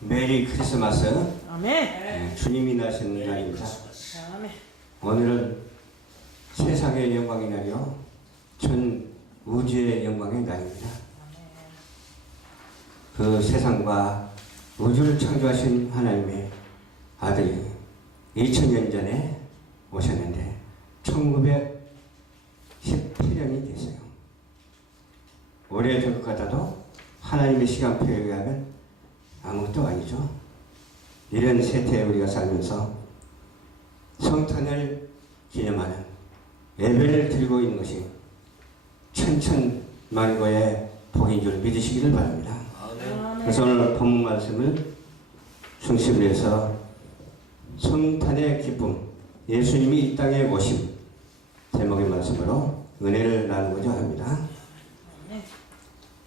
메리 크리스마스. 아멘. 주님이 나신 날입니다. 아멘. 오늘은 세상의 영광의 날이요, 전 우주의 영광의 날입니다. 그 세상과 우주를 창조하신 하나님의 아들이 2000년 전에 오셨는데 1918년이 됐어요. 오래될 것 같아도 하나님의 시간표에 의하면 아무것도 아니죠. 이런 세태에 우리가 살면서 성탄을 기념하는 예배를 드리고 있는 것이 천천만고의 복인 줄 믿으시기를 바랍니다. 그래서 오늘 본문 말씀을 중심으로 해서 성탄의 기쁨, 예수님이 이 땅에 오심 제목의 말씀으로 은혜를 나누고자 합니다.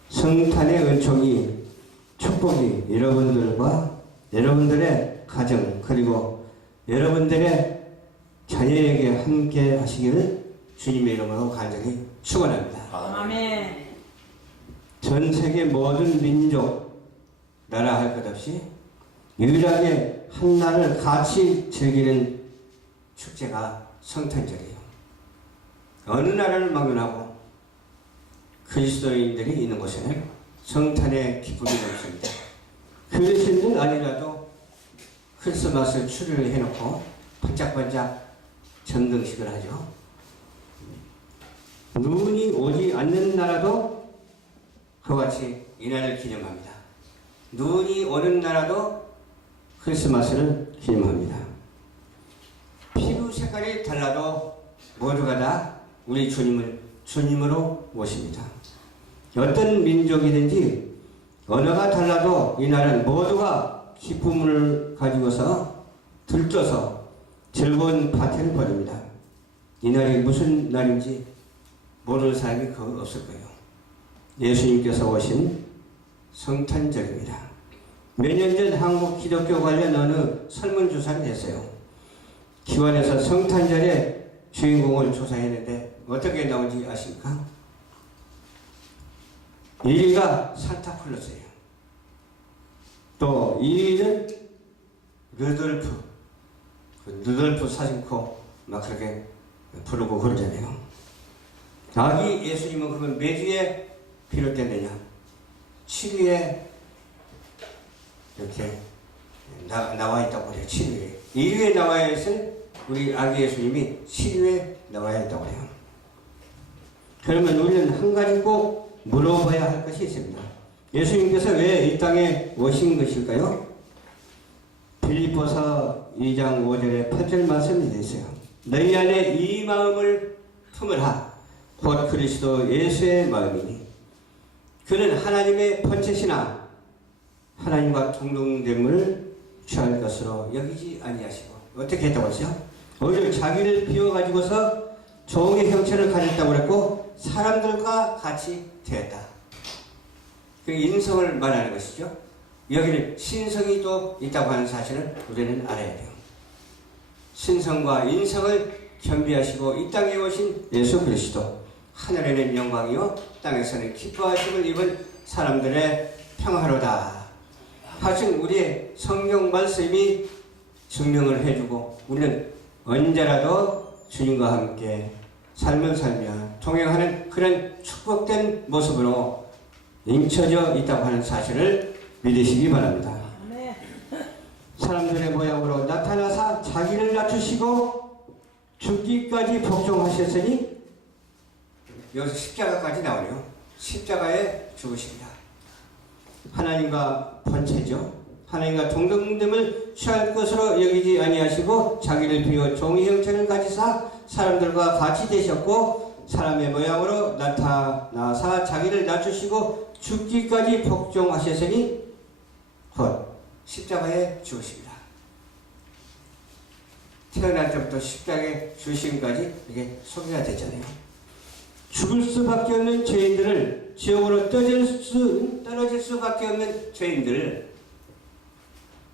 성탄의 은총이, 축복이 여러분들과 여러분들의 가정 그리고 여러분들의 자녀에게 함께 하시기를 주님의 이름으로 간절히 축원합니다. 아멘. 전 세계 모든 민족, 나라 할 것 없이 유일하게 한 날을 같이 즐기는 축제가 성탄절이에요. 어느 나라를 막론하고 그리스도인들이 있는 곳에는 성탄의 기쁨이 넘칩니다. 그리스도인은 아니라도 크리스마스 추리를 해놓고 반짝반짝 전등식을 하죠. 눈이 오지 않는 나라도 그와 같이 이날을 기념합니다. 눈이 오는 나라도 크리스마스를 기념합니다. 피부 색깔이 달라도 모두가 다 우리 주님으로 모십니다. 어떤 민족이든지 언어가 달라도 이날은 모두가 기쁨을 가지고서 들떠서 즐거운 파티를 벌입니다. 이날이 무슨 날인지 모르는 사람이 거의 없을 거예요. 예수님께서 오신 성탄절입니다. 몇 년 전 한국 기독교 관련 어느 설문조사를 했어요. 기관에서 성탄절의 주인공을 조사했는데 어떻게 나온지 아십니까? 1위가 산타클로스예요. 또 2위는 루돌프. 루돌프 사진코 막 그렇게 부르고 그러잖아요. 아기 예수님은 그건 몇 위에 비롯됐느냐? 7위에 이렇게 나와 있다고 그래요. 7위에. 2위에 나와야 했을 우리 아기 예수님이 7위에 나와야 했다고 그래요. 그러면 우리는 한 가지 꼭 물어봐야 할 것이 있습니다. 예수님께서 왜 이 땅에 오신 것일까요? 빌립보서 2장 5절에 8절 말씀이 있어요. 너희 안에 이 마음을 품으라. 곧 그리스도 예수의 마음이니 그는 하나님의 본체시나 하나님과 동등됨을 취할 것으로 여기지 아니하시고 어떻게 했다고 했어요? 오히려 자기를 비워가지고서 종의 형체를 가졌다고 그랬고 사람들과 같이 되었다. 그 인성을 말하는 것이죠. 여기는 신성이 또 있다고 하는 사실을 우리는 알아야 돼요. 신성과 인성을 겸비하시고 이 땅에 오신 예수 그리스도, 하늘에는 영광이요 땅에서는 기뻐하심을 입은 사람들의 평화로다. 하신 우리의 성경 말씀이 증명을 해주고 우리는 언제라도 주님과 함께 삶을 살며 동행하는 그런 축복된 모습으로 인쳐져 있다고 하는 사실을 믿으시기 바랍니다. 사람들의 모양으로 나타나사 자기를 낮추시고 죽기까지 복종하셨으니 여기서 십자가까지 나오네요. 십자가에 죽으십니다. 하나님과 본체죠. 하나님과 동등됨을 취할 것으로 여기지 아니하시고 자기를 비워 종의 형체를 가지사 사람들과 같이 되셨고 사람의 모양으로 나타나사 자기를 낮추시고 죽기까지 복종하셨으니 곧 십자가에 죽으십니다. 태어날 때부터 십자가에 죽으심까지 이게 소개가 되잖아요. 죽을 수밖에 없는 죄인들을 지옥으로 떨어질 수밖에 없는 죄인들을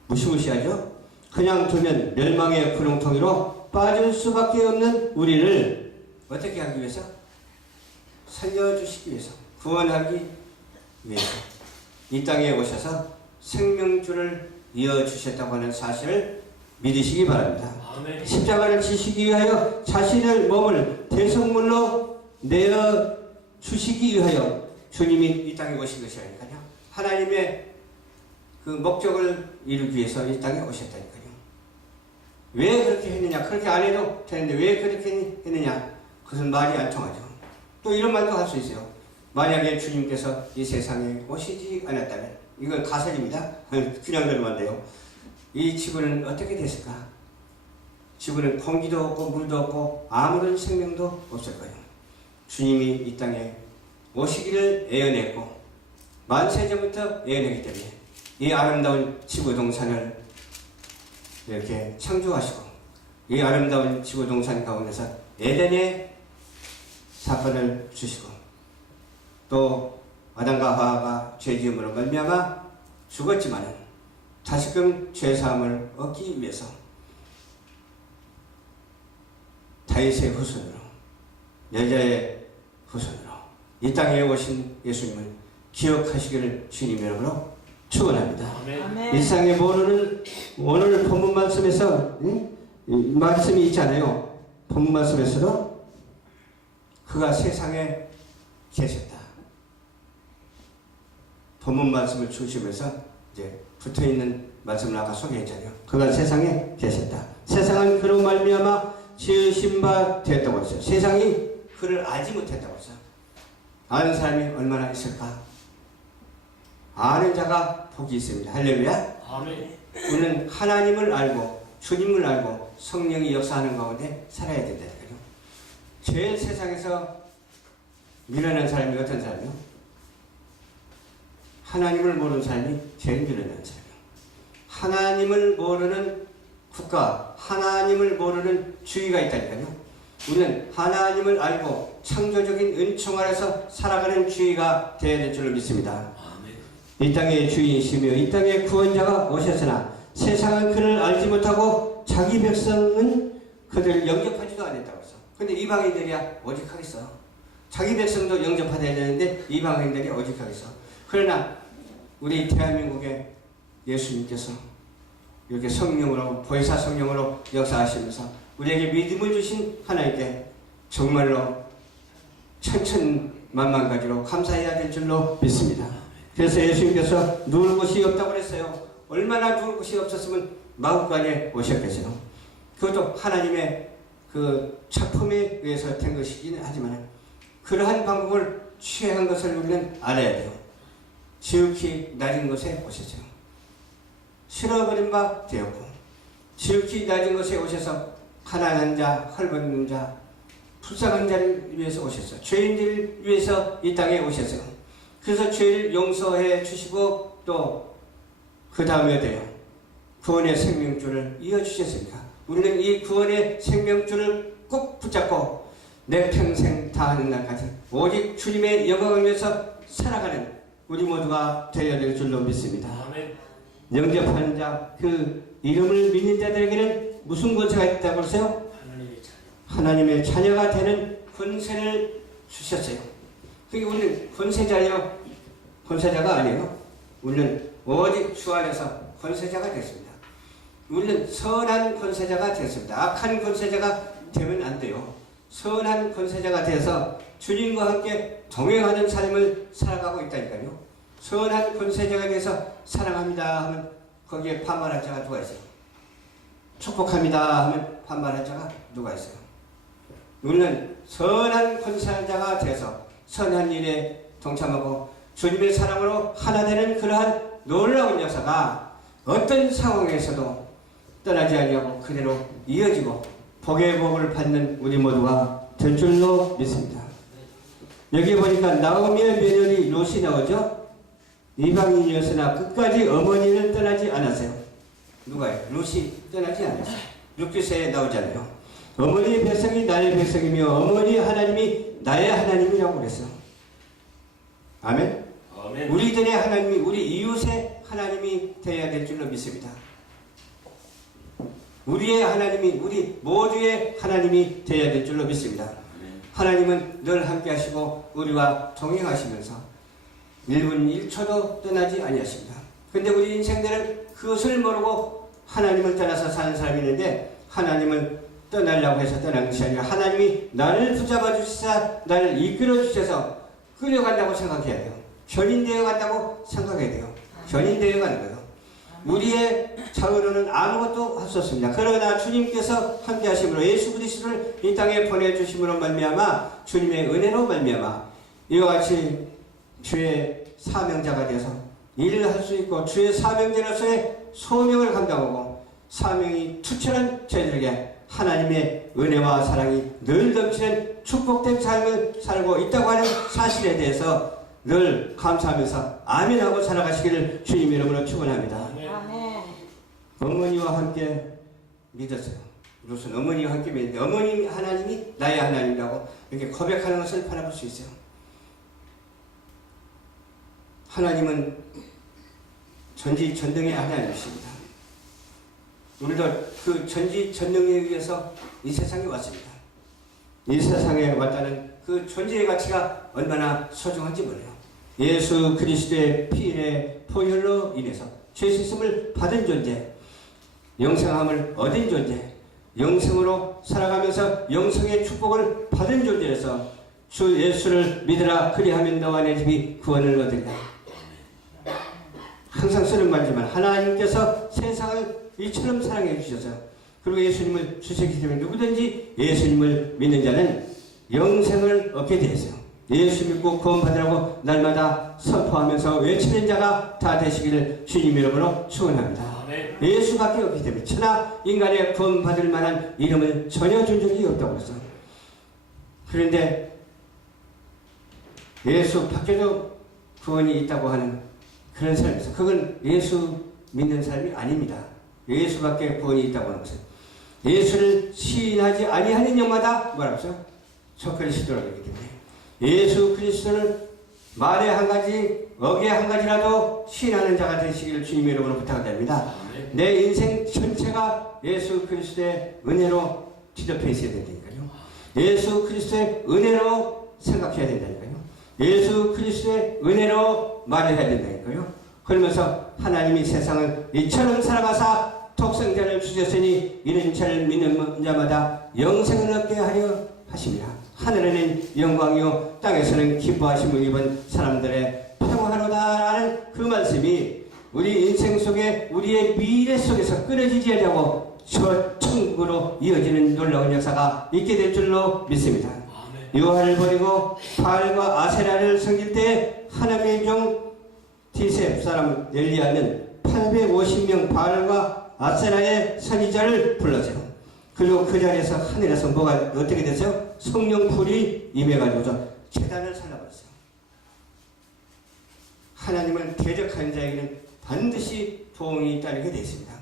무시무시하죠. 그냥 두면 멸망의 구렁텅이로 빠질 수밖에 없는 우리를 어떻게 하기 위해서? 살려주시기 위해서, 구원하기 위해서 이 땅에 오셔서 생명줄을 이어주셨다고 하는 사실을 믿으시기 바랍니다. 아멘. 십자가를 지시기 위하여 자신의 몸을 대성물로 내어 주시기 위하여 주님이 이 땅에 오신 것이라니까요. 하나님의 그 목적을 이루기 위해서 이 땅에 오셨다니까요. 왜 그렇게 했느냐? 그렇게 안 해도 되는데 왜 그렇게 했느냐? 그것은 말이 안 통하죠. 또 이런 말도 할 수 있어요. 만약에 주님께서 이 세상에 오시지 않았다면, 이건 가설입니다. 그냥 들으면 이 지구는 어떻게 됐을까? 지구는 공기도 없고 물도 없고 아무런 생명도 없을 거예요. 주님이 이 땅에 오시기를 예언했고 만세전부터 예언했기 때문에 이 아름다운 지구 동산을 이렇게 창조하시고 이 아름다운 지구 동산 가운데서 에덴의 사건을 주시고 또 아담과 하와가 죄지음으로 말미암아 죽었지만은 다시금 죄사함을 얻기 위해서 다윗의 후손으로 여자의 후손으로 이 땅에 오신 예수님을 기억하시기를 주님 이름으로 축원합니다. 아멘. 일상에 모르는 오늘 본문 말씀에서 이 말씀이 있잖아요. 본문 말씀에서도 그가 세상에 계셨다. 본문 말씀을 중심해서 이제 붙어있는 말씀을 아까 소개했잖아요. 그가 세상에 계셨다. 세상은 그로 말미암아 지으신 바 되었다고 했어요. 세상이 그를 알지 못했다고 했어요. 아는 사람이 얼마나 있을까? 아는 자가 복이 있습니다. 할렐루야. 아멘. 우리는 하나님을 알고 주님을 알고 성령이 역사하는 가운데 살아야 된다니까요. 제일 세상에서 미련한 사람이 어떤 사람이요? 하나님을 모르는 사람이 제일 미련한 사람이요. 하나님을 모르는 국가, 하나님을 모르는 주의가 있다니까요. 우리는 하나님을 알고 창조적인 은총 아래서 살아가는 주의가 되어야 될 줄로 믿습니다. 이 땅의 주인이시며 이 땅의 구원자가 오셨으나 세상은 그를 알지 못하고 자기 백성은 그들을 영접하지도 않았다고 했어. 근데 이방인들이야 오직 하겠어. 자기 백성도 영접하셔야 되는데 이방인들이 오직 하겠어. 그러나 우리 대한민국의 예수님께서 이렇게 성령으로 보혜사 성령으로 역사하시면서 우리에게 믿음을 주신 하나님께 정말로 천천만만 가지로 감사해야 될 줄로 믿습니다. 그래서 예수님께서 누울 곳이 없다고 그랬어요. 얼마나 누울 곳이 없었으면 마구간에 오셨겠어요. 그것도 하나님의 그 작품에 의해서 된 것이긴 하지만 그러한 방법을 취한 것을 우리는 알아야 돼요. 지극히 낮은 곳에 오셨어요. 실어버린 바 되었고 지극히 낮은 곳에 오셔서 가난한 자, 헐벗는 자, 불쌍한 자를 위해서 오셨어요. 죄인들을 위해서 이 땅에 오셨어요. 그래서 죄를 용서해 주시고 또 그 다음에 돼요. 구원의 생명줄을 이어주셨으니까 우리는 이 구원의 생명줄을 꼭 붙잡고 내 평생 다하는 날까지 오직 주님의 영광을 위해서 살아가는 우리 모두가 되어야 될 줄로 믿습니다. 아멘. 영접하는 자, 그 이름을 믿는 자들에게는 무슨 권세가 있다고 그러세요? 하나님의 자녀. 하나님의 자녀가 되는 권세를 주셨어요. 그러니까 우리는 권세자예요. 권세자가 아니에요. 우리는 오직 주 안에서 권세자가 됐습니다. 우리는 선한 권세자가 됐습니다. 악한 권세자가 되면 안 돼요. 선한 권세자가 되어서 주님과 함께 동행하는 삶을 살아가고 있다니까요. 선한 권세자가 돼서 사랑합니다 하면 거기에 반말할 자가 누가 있어요? 축복합니다 하면 반말할 자가 누가 있어요? 우리는 선한 권세자가 돼서 선한 일에 동참하고 주님의 사랑으로 하나 되는 그러한 놀라운 역사가 어떤 상황에서도 떠나지 아니하고 그대로 이어지고 복의 복을 받는 우리 모두가 될 줄로 믿습니다. 여기 보니까 나오미의 며느리 롯이 나오죠? 이방인이었으나 끝까지 어머니를 떠나지 않았어요. 누가요? 롯이 떠나지 않았어요. 6기서에 나오잖아요. 어머니의 백성이 나의 백성이며 어머니 하나님이 나의 하나님이라고 그랬어요. 아멘? 아멘. 우리들의 하나님이 우리 이웃의 하나님이 되어야 될 줄로 믿습니다. 우리의 하나님이 우리 모두의 하나님이 되어야 될 줄로 믿습니다. 하나님은 늘 함께 하시고 우리와 동행하시면서 1분 1초도 떠나지 아니하십니다. 근데 우리 인생들은 그것을 모르고 하나님을 떠나서 사는 사람이 있는데, 하나님을 떠나려고 해서 떠난 것이 아니라 하나님이 나를 붙잡아 주시사 나를 이끌어 주셔서 끌려간다고 생각해야 돼요. 견인되어 간다고 생각해야 돼요. 견인되어 가는 거예요. 우리의 자유로는 아무것도 할 수 없습니다. 그러나 주님께서 함께 하심으로 예수 그리스도를 이 땅에 보내주심으로 말미암아 주님의 은혜로 말미암아 이와 같이 주의 사명자가 되어서 일을 할 수 있고 주의 사명자로서의 소명을 감당하고 사명이 투철한 저희들에게 하나님의 은혜와 사랑이 늘 넘치는 축복된 삶을 살고 있다고 하는 사실에 대해서 늘 감사하면서 아멘하고 살아가시기를 주님 이름으로 축원합니다. 아멘. 어머니와 함께 믿었어요. 우선 어머니와 함께 믿는데 어머니 하나님이 나의 하나님이라고 이렇게 고백하는 것을 바라볼 수 있어요. 하나님은 전지전능의 하나님이십니다. 우리도 그 전지전능에 의해서 이 세상에 왔습니다. 이 세상에 왔다는 그 존재의 가치가 얼마나 소중한지 몰라요. 예수 그리스도의 피의 보혈로 인해서 죄 씻음을 받은 존재, 영생함을 얻은 존재, 영생으로 살아가면서 영생의 축복을 받은 존재에서 주 예수를 믿으라 그리하면 너와 내 집이 구원을 얻으리라. 항상 쓰는 말이지만 하나님께서 세상을 이처럼 사랑해 주셔서 그리고 예수님을 주시기 때문에 누구든지 예수님을 믿는 자는 영생을 얻게 되었어요. 예수 믿고 구원받으라고 날마다 선포하면서 외치는 자가 다 되시기를 주님 이름으로 축원합니다. 예수밖에 없기 때문에 천하 인간의 구원받을 만한 이름을 전혀 준 적이 없다고 했어요. 그런데 예수 밖에도 구원이 있다고 하는 그런 사람이었어요. 그건 예수 믿는 사람이 아닙니다. 예수밖에 구원이 있다고 하는 것은 예수를 시인하지 아니하는 영마다 뭐라고 했어요? 저 그리스도라고 하기 때문에 예수 그리스도를 말에 한 가지, 어기에 한 가지라도 시인하는 자가 되시기를 주님의 이름으로 부탁드립니다. 내 인생 전체가 예수 그리스도의 은혜로 뒤덮여 있어야 된다니까요. 예수 그리스도의 은혜로 생각해야 된다니까요. 예수 그리스도의 은혜로 말해야 된다니까요. 그러면서 하나님이 세상을 이처럼 살아가사 독생자를 주셨으니 이는 저를 믿는 자마다 영생을 얻게 하려 하십니다. 하늘에는 영광이요 땅에서는 기뻐하심을 입은 사람들의 평화로다라는 그 말씀이 우리 인생 속에 우리의 미래 속에서 끊어지지 않냐고 저 천국으로 이어지는 놀라운 역사가 있게 될 줄로 믿습니다. 요한을 버리고 바알과 아세라를 섬길 때 하나님의 종 디셉 사람 엘리야는 850명 바알과 아세라의 선지자를 불렀어요. 그리고 그 자리에서 하늘에서 뭐가 어떻게 됐어요? 성령 불이 임해가지고서 제단을 살라버렸어요. 하나님은 대적하는 자에게는 반드시 도움이 따르게 되어 있습니다.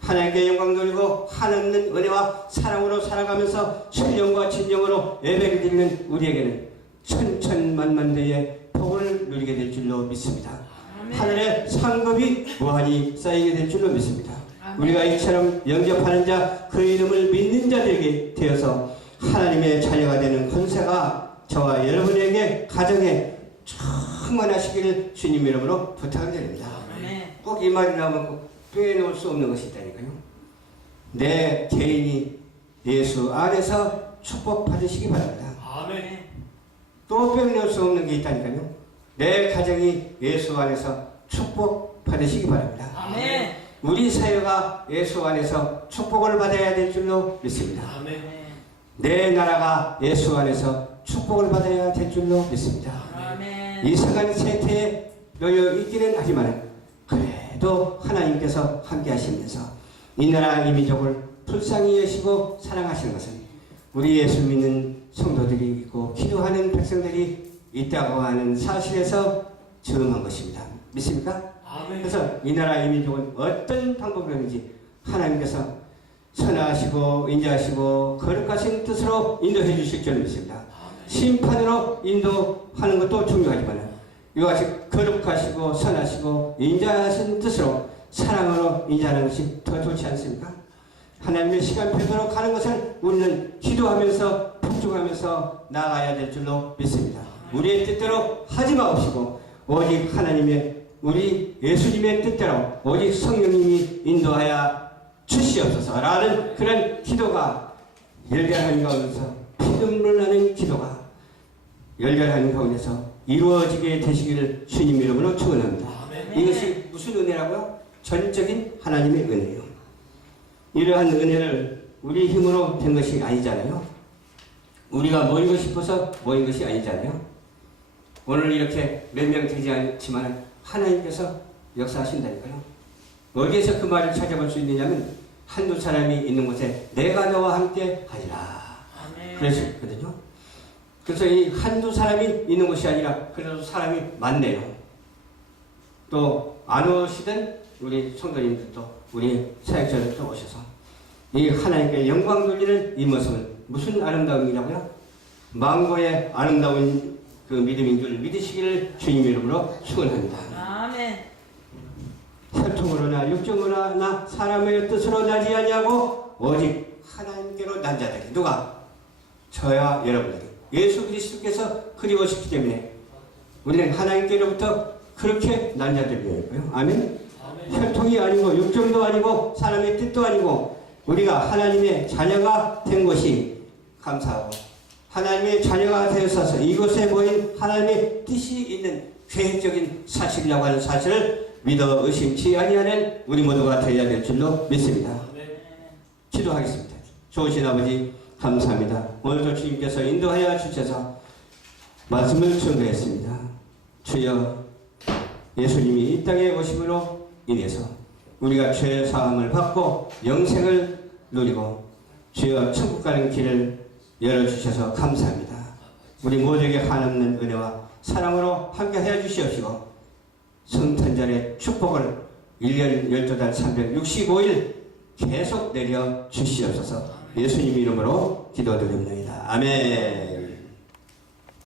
하나님께 영광 돌리고 한없는 은혜와 사랑으로 살아가면서 신령과 진정으로 예배를 드리는 우리에게는 천천만만대의 복을 누리게 될 줄로 믿습니다. 아멘. 하늘의 상급이 무한히 쌓이게 될 줄로 믿습니다. 아멘. 우리가 이처럼 영접하는 자, 그 이름을 믿는 자들에게 되어서 하나님의 자녀가 되는 권세가 저와 여러분에게 가정에 충만하시기를 주님 이름으로 부탁드립니다. 꼭 이 말이 나오면 꼭 빼놓을 수 없는 것이 있다니까요. 내 개인이 예수 안에서 축복받으시기 바랍니다. 아멘. 또 빼놓을 수 없는 게 있다니까요. 내 가정이 예수 안에서 축복받으시기 바랍니다. 아멘. 우리 사회가 예수 안에서 축복을 받아야 될 줄로 믿습니다. 아멘. 내 나라가 예수 안에서 축복을 받아야 될 줄로 믿습니다. 아멘. 이상한 세태에 놓여 있기는 하지만 그래도 하나님께서 함께 하시면서 이 나라 이 민족을 불쌍히 여시고 사랑하시는 것은 우리 예수 믿는 성도들이 있고 기도하는 백성들이 있다고 하는 사실에서 증언한 것입니다. 믿습니까? 아멘. 그래서 이 나라 이 민족은 어떤 방법이든지 하나님께서 선하시고 인자하시고 거룩하신 뜻으로 인도해 주실 줄 믿습니다. 심판으로 인도하는 것도 중요하지만 이와 같이 거룩하시고 선하시고 인자하신 뜻으로 사랑으로 인자하는 것이 더 좋지 않습니까? 하나님의 시간표대로 가는 것을 우리는 기도하면서 폭중하면서 나아가야 될 줄로 믿습니다. 우리의 뜻대로 하지 마옵시고 오직 하나님의 우리 예수님의 뜻대로 오직 성령님이 인도하여 주시옵소서라는 그런 기도가 열렬한 가운데서 피눈물 나는 기도가 열렬한 가운데서 이루어지게 되시기를 주님 이름으로 축원합니다. 이것이 무슨 은혜라고요? 전적인 하나님의 은혜요. 이러한 은혜를 우리 힘으로 된 것이 아니잖아요. 우리가 모이고 싶어서 모인 것이 아니잖아요. 오늘 이렇게 몇 명 되지 않지만 하나님께서 역사하신다니까요. 어디에서 그 말을 찾아볼 수 있느냐면 한두 사람이 있는 곳에 내가 너와 함께 하리라. 그랬거든요. 그래서 이 한두 사람이 있는 곳이 아니라 그래도 사람이 많네요. 또 안 오시던 우리 성도님들도 우리 사역자들도 오셔서 이 하나님께 영광 돌리는 이 모습은 무슨 아름다움이라고요? 망고의 아름다운 그 믿음인 줄 믿으시기를 주님 이름으로 축원합니다. 아멘. 혈통으로나 육정으로나 사람의 뜻으로 나지 아니하고 오직 하나님께로 난 자들이 누가? 저와 여러분들이 예수 그리스도께서 그리워시기 때문에 우리는 하나님께로부터 그렇게 난 자들이고요. 아멘. 혈통이 아니고 육정도 아니고 사람의 뜻도 아니고 우리가 하나님의 자녀가 된 것이 감사하고 하나님의 자녀가 되어서 이곳에 모인 하나님의 뜻이 있는 계획적인 사실이라고 하는 사실을 믿어 의심치 아니하는 우리 모두가 되어야 될 줄로 믿습니다. 기도하겠습니다. 좋으신 아버지 감사합니다. 오늘도 주님께서 인도하여 주셔서 말씀을 전도했습니다. 주여 예수님이 이 땅에 오심으로 인해서 우리가 죄 사함을 받고 영생을 누리고 주여 천국 가는 길을 열어주셔서 감사합니다. 우리 모두에게 한없는 은혜와 사랑으로 함께하여 주시옵시고 성탄절의 축복을 1년 12달 365일 계속 내려 주시옵소서. 예수님 이름으로 기도드립니다. 아멘.